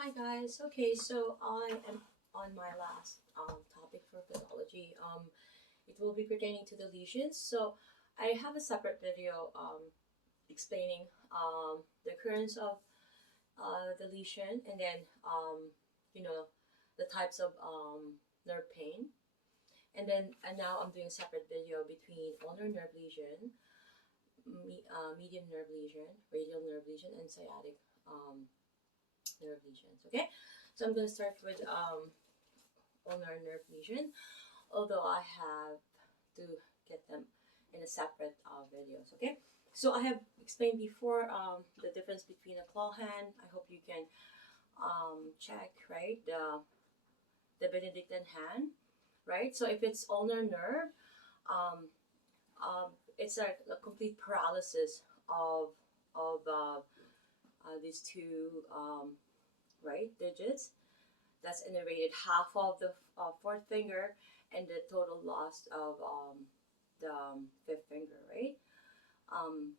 Hi guys. Okay, so I am on my last topic for pathology. It will be pertaining to the lesions. So I have a separate video explaining the occurrence of the lesion, and then you know the types of nerve pain, and now I'm doing a separate video between ulnar nerve lesion, medium nerve lesion, radial nerve lesion, and sciatic um, nerve lesions. Okay, so I'm going to start with ulnar nerve lesion, although I have to get them in a separate videos. Okay, so I have explained before the difference between a claw hand. I hope you can check, right, the Benedictine hand, right? So if it's ulnar nerve, um, it's a complete paralysis of these two right digits. That's innervated half of the fourth finger, and the total loss of the fifth finger, right? Um,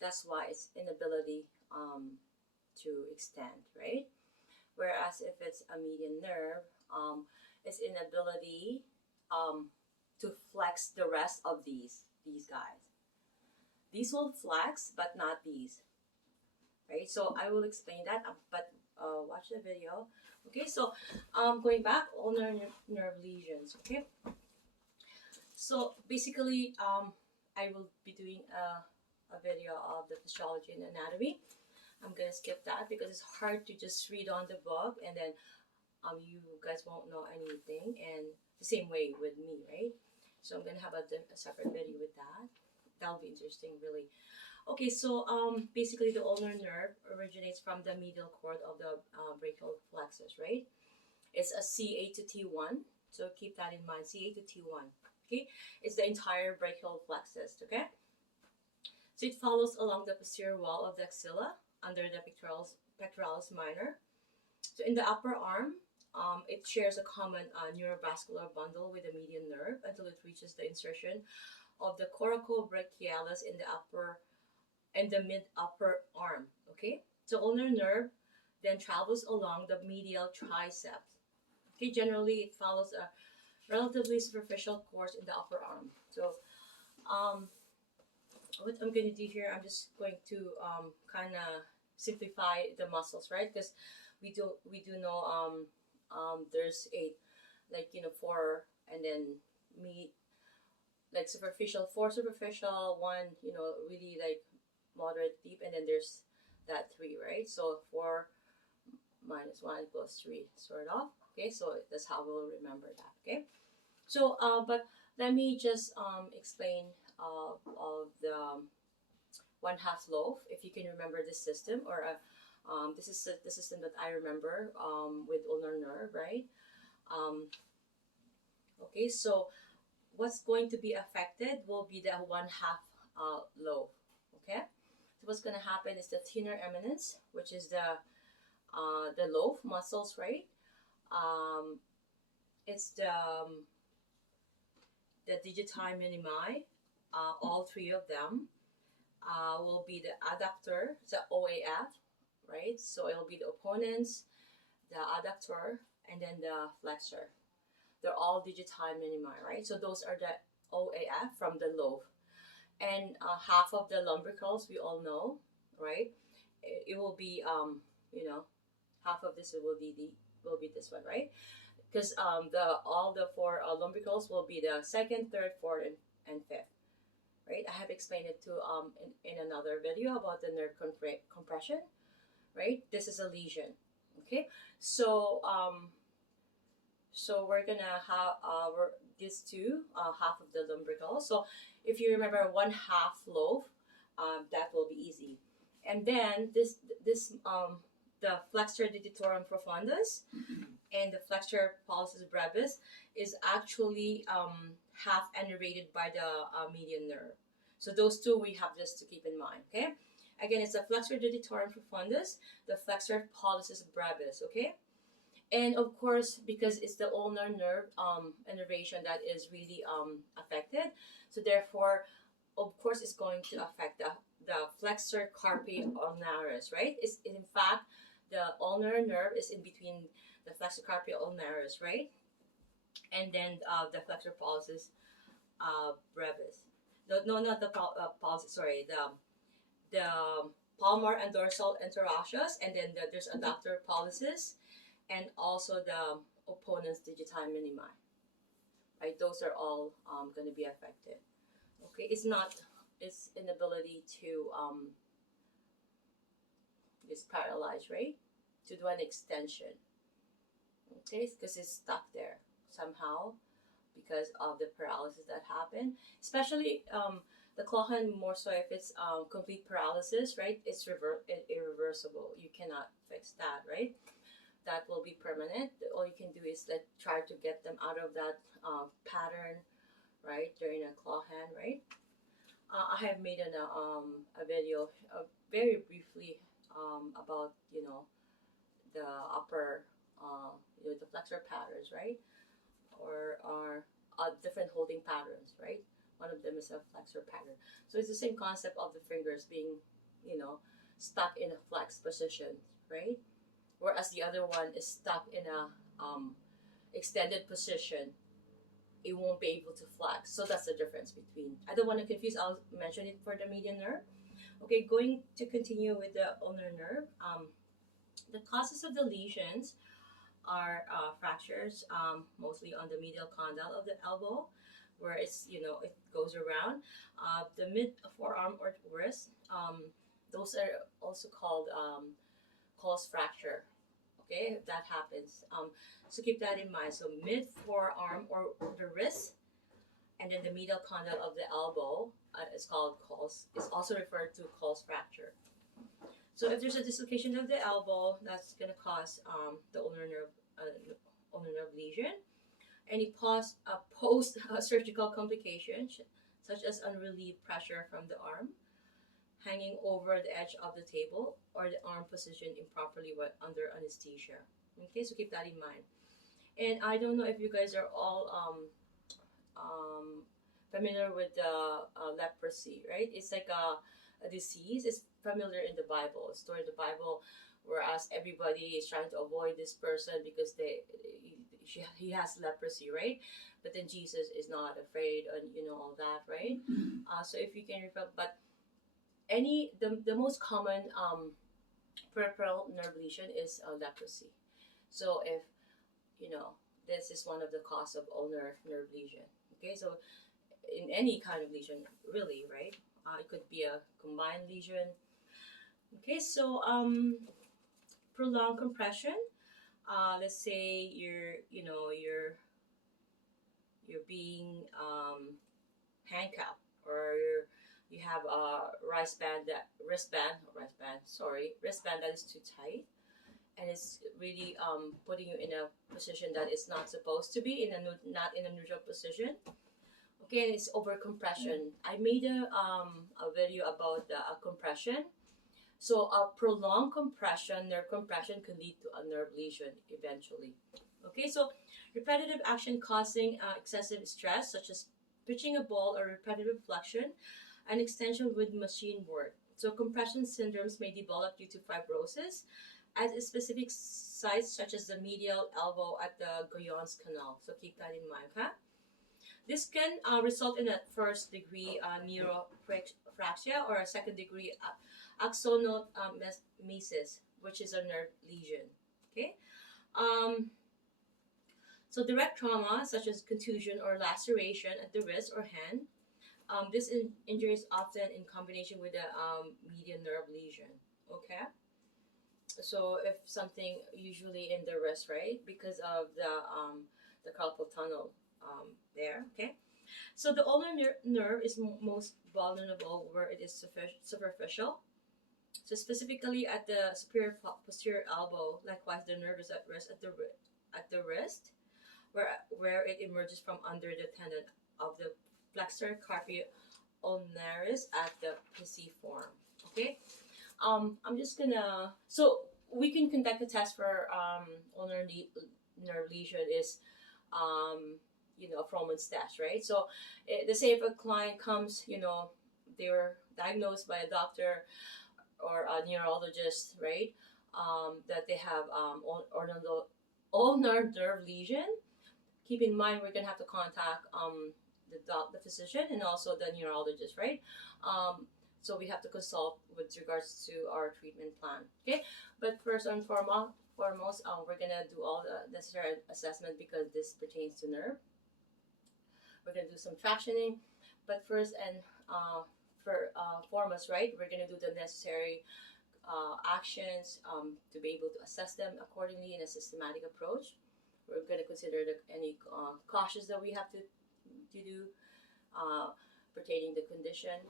that's why it's inability to extend, right? Whereas if it's a median nerve, it's inability um, to flex the rest of these guys. These will flex, but not these, right? So I will explain that, but watch the video. Okay, so going back, ulnar nerve lesions. Okay, so basically, I will be doing a video of the physiology and anatomy. I'm gonna skip that because it's hard to just read on the book, and then you guys won't know anything. And the same way with me, right? So I'm gonna have a separate video with that. That'll be interesting, really. Okay, so basically the ulnar nerve originates from the medial cord of the brachial plexus, right? It's a CA to T1, so keep that in mind, CA to T1, okay? It's the entire brachial plexus, okay? So it follows along the posterior wall of the axilla under the pectoralis minor. So in the upper arm, it shares a common neurovascular bundle with the median nerve until it reaches the insertion of the coracobrachialis in the upper and the mid upper arm. Okay, so ulnar nerve then travels along the medial triceps. Okay, generally it follows a relatively superficial course in the upper arm. So um, what I'm going to do here, I'm just going to kind of simplify the muscles, right? Because we do know there's eight, like four, and then me like superficial, four superficial, one really like moderate deep, and then there's that three, right? So 4 minus 1 equals 3, sort of. Okay, so that's how we'll remember that. Okay, so but let me just explain of the 1/2 loaf, if you can remember this system, or this is the system that I remember with ulnar nerve, right? Um, okay, so what's going to be affected will be the 1/2 loaf. Okay, so what's going to happen is the thenar eminence, which is the loaf muscles, right? It's the digiti minimi, all three of them will be the adductor, the OAF, right? So it'll be the opponents, the adductor, and then the flexor. They're all digiti minimi, right? So those are the OAF from the loaf. And half of the lumbricals we all know, right? It will be half of this will be this one, right? Because the all the four lumbricals will be the second, third, fourth, and fifth, right? I have explained it to in another video about the nerve compression, right? This is a lesion, okay? So so we're gonna have these two half of the lumbrical. So if you remember 1/2 loaf, that will be easy. And then this the flexor digitorum profundus and the flexor pollicis brevis is actually half innervated by the median nerve. So those two we have just to keep in mind. Okay. Again, it's the flexor digitorum profundus, the flexor pollicis brevis. Okay. And of course, because it's the ulnar nerve innervation that is really affected, so therefore, of course, it's going to affect the flexor carpi ulnaris, right? It's in fact the ulnar nerve is in between the flexor carpi ulnaris, right? And then the flexor pollicis brevis. No, no, not the pollicis. Sorry, the palmar and dorsal interosseous, and then there's adductor pollicis, and also the opponent's digiti minimi. Right, those are all going to be affected. Okay, it's inability to is paralyzed, right? To do an extension. Okay, because it's stuck there somehow because of the paralysis that happened. Especially the claw hand, more so if it's complete paralysis, right? It's irreversible. You cannot fix that, right? That will be permanent. All you can do is try to get them out of that pattern, right? During a claw hand, right? I have made a video very briefly about the upper the flexor patterns, right? Or different holding patterns, right? One of them is a flexor pattern. So it's the same concept of the fingers being stuck in a flex position, right? Whereas the other one is stuck in a extended position. It won't be able to flex. So that's the difference between. I don't want to confuse. I'll mention it for the median nerve. Okay, going to continue with the ulnar nerve. The causes of the lesions are fractures, mostly on the medial condyle of the elbow, where it's it goes around the mid forearm or wrist. Those are also called Colles fracture. Okay, if that happens, so keep that in mind. So mid forearm or the wrist, and then the medial condyle of the elbow is called Colles. It's also referred to Colles fracture. So if there's a dislocation of the elbow, that's going to cause the ulnar nerve lesion. Any post surgical complications, such as unrelieved pressure from the arm, hanging over the edge of the table, or the arm positioned improperly under anesthesia. Okay, so keep that in mind. And I don't know if you guys are all familiar with the leprosy, right? It's like a disease. It's familiar in the Bible. It's stored in the Bible, whereas everybody is trying to avoid this person because he has leprosy, right? But then Jesus is not afraid, and all that, right? So if you can refer, but the most common peripheral nerve lesion is leprosy. So if this is one of the cause of ulnar nerve lesion. Okay, so in any kind of lesion, really, right? It could be a combined lesion. Okay, so prolonged compression. Let's say you're being handcuffed, or you have a wristband that is too tight, and it's really putting you in a position that is not supposed to be not in a neutral position. Okay, and it's over compression. I made a video about compression. So a prolonged compression, nerve compression, can lead to a nerve lesion eventually. Okay, so repetitive action causing excessive stress, such as pitching a ball or repetitive flexion and extension with machine work. So compression syndromes may develop due to fibrosis at specific sites, such as the medial elbow at the Goyon's canal. So keep that in mind, okay? This can result in a first degree neuropraxia or a second degree axonomesis, which is a nerve lesion. Okay, so direct trauma such as contusion or laceration at the wrist or hand. This injury is often in combination with a median nerve lesion. Okay, so if something usually in the wrist, right, because of the carpal tunnel there. Okay, so the ulnar nerve is most vulnerable where it is superficial. So specifically at the superior posterior elbow, likewise the nerve is at rest at the wrist, where it emerges from under the tendon of the flexor carpi ulnaris at the pisiform. Okay, I'm just gonna, so we can conduct a test for ulnar nerve lesion is a Froman's test, right? So let's say if a client comes, they were diagnosed by a doctor or a neurologist, right? that they have ulnar nerve lesion. Keep in mind we're gonna have to contact the physician and also the neurologist, right? So we have to consult with regards to our treatment plan. Okay, but first and foremost, we're gonna do all the necessary assessment because this pertains to nerve. We're gonna do some fractioning, but first and foremost, right? We're gonna do the necessary actions to be able to assess them accordingly in a systematic approach. We're going to consider any cautions that we have to do pertaining the condition.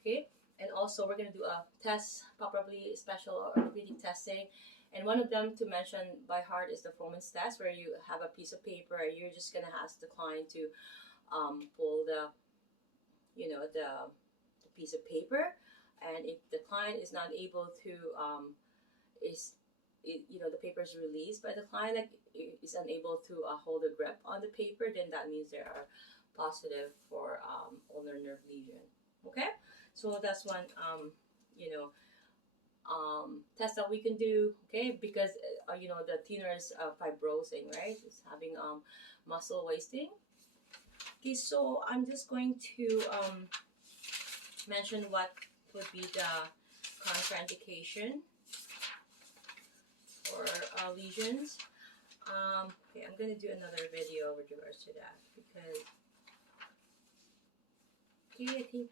Okay, and also we're going to do a test, probably special orthopedic testing. And one of them to mention by heart is the Froman's test, where you have a piece of paper. You're just going to ask the client to pull the piece of paper, and if the client is not able to the paper is released by the client, like is unable to hold a grip on the paper, then that means they are positive for ulnar nerve lesion. Okay, so that's one test that we can do. Okay, because the thinner is fibrosing, right? It's having muscle wasting. Okay, so I'm just going to mention what would be the contraindication for lesions. Okay, I'm going to do another video with regards to that because I think